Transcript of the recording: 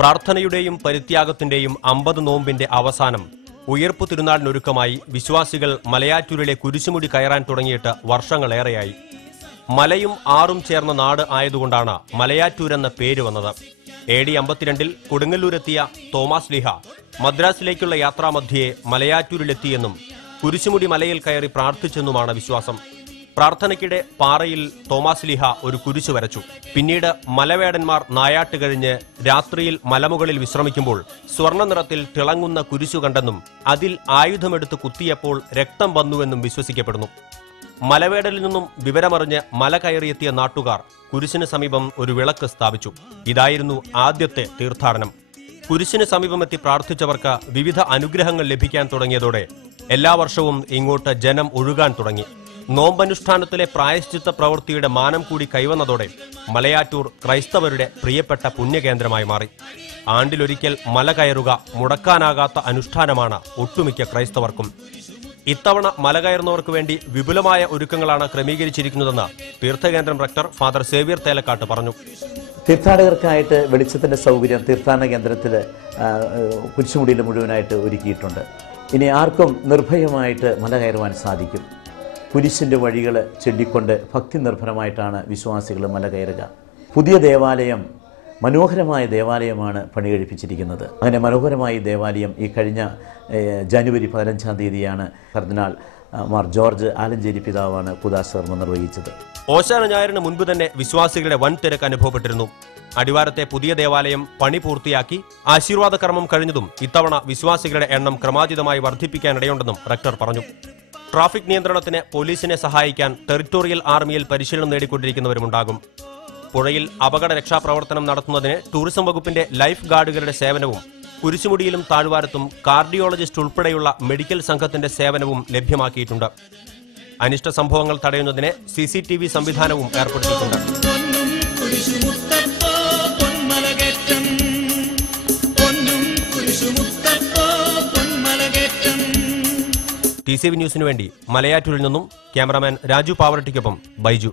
പ്രാർത്ഥനയുടെയും പരിത്യാഗത്തിന്റെയും 50 നോമ്പിന്റെ അവസാനം ഉയർപ്പു തിരുനാളിനൊരുക്കമായി വിശ്വാസികൾ മലയാറ്റൂരിലെ കുരിശുമുടി കയറാൻ തുടങ്ങിയിട്ട് വർഷങ്ങളേറെയായി. മലയും ആറും ചേർന്ന നാട് ആയതുകൊണ്ടാണ് മലയാറ്റൂരെന്ന പേര് വന്നത്. AD 52 കൊടുങ്ങല്ലൂരെത്തിയ തോമാസ് ലീഹ മദ്രാസിലേക്കുള്ള യാത്രാമധ്യേ മലയാറ്റൂരിലെത്തിയെന്നും കുരിശുമുടി മലയിൽ കയറി പ്രാർത്ഥിച്ചെന്നുമാണ് വിശ്വാസം. പ്രാർത്ഥനയ്ക്കിടെ പാറയിൽ തോമാസ് ലീഹ ഒരു കുരിശു വരച്ചു. പിന്നീട് മലവേടന്മാർ നായാട്ട് കഴിഞ്ഞ് രാത്രിയിൽ മലമുകളിൽ വിശ്രമിക്കുമ്പോൾ സ്വർണ്ണ നിറത്തിൽ തിളങ്ങുന്ന കുരിശു കണ്ടെന്നും അതിൽ ആയുധമെടുത്ത് കുത്തിയപ്പോൾ രക്തം വന്നുവെന്നും വിശ്വസിക്കപ്പെടുന്നു. മലവേടലിൽ നിന്നും വിവരമറിഞ്ഞ് മല കയറിയെത്തിയ നാട്ടുകാർ കുരിശിന് സമീപം ഒരു വിളക്ക് സ്ഥാപിച്ചു. ഇതായിരുന്നു ആദ്യത്തെ തീർത്ഥാടനം. കുരിശിന് സമീപമെത്തി പ്രാർത്ഥിച്ചവർക്ക് വിവിധ അനുഗ്രഹങ്ങൾ ലഭിക്കാൻ തുടങ്ങിയതോടെ എല്ലാ വർഷവും ഇങ്ങോട്ട് ജനം ഒഴുകാൻ തുടങ്ങി. നോമ്പനുഷ്ഠാനത്തിലെ പ്രായശ്ചിത്ത പ്രവൃത്തിയുടെ മാനം കൂടി കൈവന്നതോടെ മലയാറ്റൂർ ക്രൈസ്തവരുടെ പ്രിയപ്പെട്ട പുണ്യകേന്ദ്രമായി മാറി. ആണ്ടിലൊരിക്കൽ മല കയറുക മുടക്കാനാകാത്ത അനുഷ്ഠാനമാണ് ഒട്ടുമിക്ക ക്രൈസ്തവർക്കും. ഇത്തവണ മല കയറുന്നവർക്ക് വേണ്ടി വിപുലമായ ഒരുക്കങ്ങളാണ് ക്രമീകരിച്ചിരിക്കുന്നതെന്ന് തീർത്ഥകേന്ദ്രം റക്ടർ ഫാദർ സേവ്യർ തേലക്കാട്ട് പറഞ്ഞു. തീർത്ഥാടകർക്കായിട്ട് വെളിച്ചത്തിൻ്റെ സൗകര്യം തീർത്ഥാടന കേന്ദ്രത്തിൽ കുരിശുമുടിയിൽ മുഴുവനായിട്ട് ഒരുക്കിയിട്ടുണ്ട്. ഇനി ആർക്കും നിർഭയമായിട്ട് മല കയറുവാൻ സാധിക്കും. കുരിശിൻ്റെ വഴികൾ ചൊല്ലിക്കൊണ്ട് ഭക്തി നിർഭരമായിട്ടാണ് വിശ്വാസികൾ മല കയറുക. പുതിയ ദേവാലയം മനോഹരമായ ദേവാലയമാണ് പണി കഴിപ്പിച്ചിരിക്കുന്നത്. അങ്ങനെ മനോഹരമായ ദേവാലയം ഈ കഴിഞ്ഞ ജനുവരി 15-ാം തീയതിയാണ് കർദിനാൾ മാർ ജോർജ് ആലഞ്ചേരി പിതാവാണ് കുദാശകർമ്മം നിർവഹിച്ചത്. ഓശാന ഞായറിന് മുൻപ് തന്നെ വിശ്വാസികളുടെ വൻ തിരക്ക് അനുഭവപ്പെട്ടിരുന്നു. അടിവാരത്തെ പുതിയ ദേവാലയം പണി പൂർത്തിയാക്കി ആശീർവാദ കർമ്മം കഴിഞ്ഞതും ഇത്തവണ വിശ്വാസികളുടെ എണ്ണം ക്രമാതീതമായി വർദ്ധിപ്പിക്കാനിടയുണ്ടെന്നും റക്ടർ പറഞ്ഞു. ട്രാഫിക് നിയന്ത്രണത്തിന് പോലീസിനെ സഹായിക്കാൻ ടെറിട്ടോറിയൽ ആർമിയിൽ പരിശീലനം നേടിക്കൊണ്ടിരിക്കുന്നവരുമുണ്ടാകും. പുഴയിൽ അപകട രക്ഷാപ്രവർത്തനം നടത്തുന്നതിന് ടൂറിസം വകുപ്പിന്റെ ലൈഫ് ഗാർഡുകളുടെ സേവനവും കുരിശുമുടിയിലും താഴ്വാരത്തും കാർഡിയോളജിസ്റ്റ് ഉൾപ്പെടെയുള്ള മെഡിക്കൽ സംഘത്തിന്റെ സേവനവും ലഭ്യമാക്കിയിട്ടുണ്ട്. അനിഷ്ട സംഭവങ്ങൾ തടയുന്നതിന് CCTV സംവിധാനവും ഏർപ്പെടുത്തിയിട്ടുണ്ട്. TCV ന്യൂസിനു വേണ്ടി മലയാറ്റൂരിൽ നിന്നും ക്യാമറാമാൻ രാജു പാവറട്ടിക്കൊപ്പം ബൈജു.